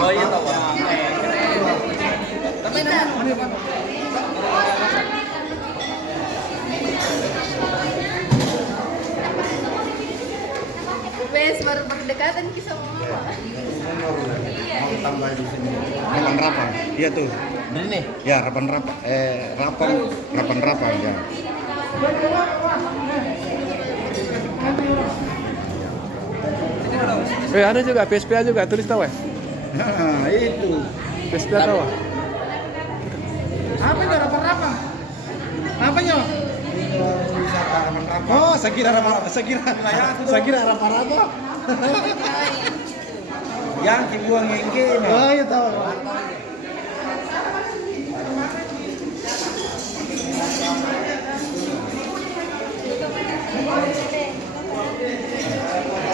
Oh iya tahu. Wes baru berdekatan kisah mama. Mau tambah di sini. Rapan-rapan. Iya tuh. Ini nih. Ya, rapan-rapan. Rapan-rapan ya. Ada juga PSPA juga tulis tahu ya? Nah, itu. PSPA tahu. Apa itu rapan-rapan? Apanya? Wisata rapan-rapan. Oh, saya kira rapan-rapan. Yang dibuang ngenge. Oh, iya tahu.